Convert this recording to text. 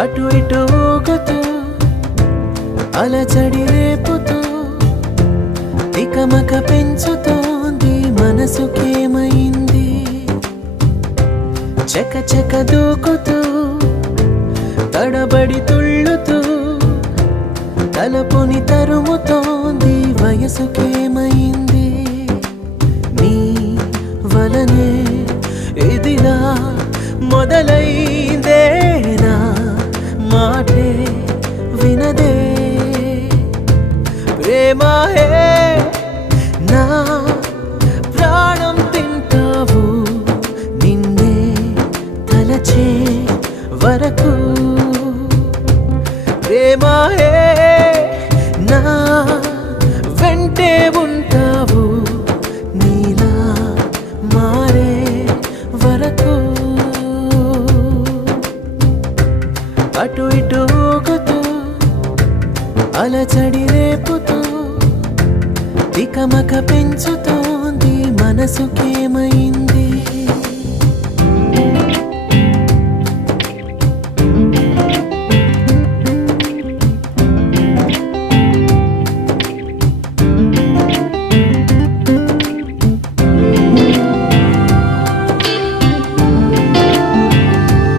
అటు ఇటు ఊగుతూ అలచడి రేపుతూ తికమక పెంచుతోంది మనసుకేమైంది. చక చక దూకుతూ తడబడి తుళ్ళుతూ తలపుని తరుముతోంది వయసుకేమైంది. నీ వలనే ఇదిలా మొదలైందే నా మాటే వినదే ప్రేమాయే నా ప్రాణం తింటావు నిన్నే తలచే వరకు. ప్రేమాయే నా వెంటే ఉంటావు నీలా మారే వరకు. అటు ఇటు ఊగుతూ అలచడి రేపుతూ తికమక పెంచుతోంది మనసుకేమైంది.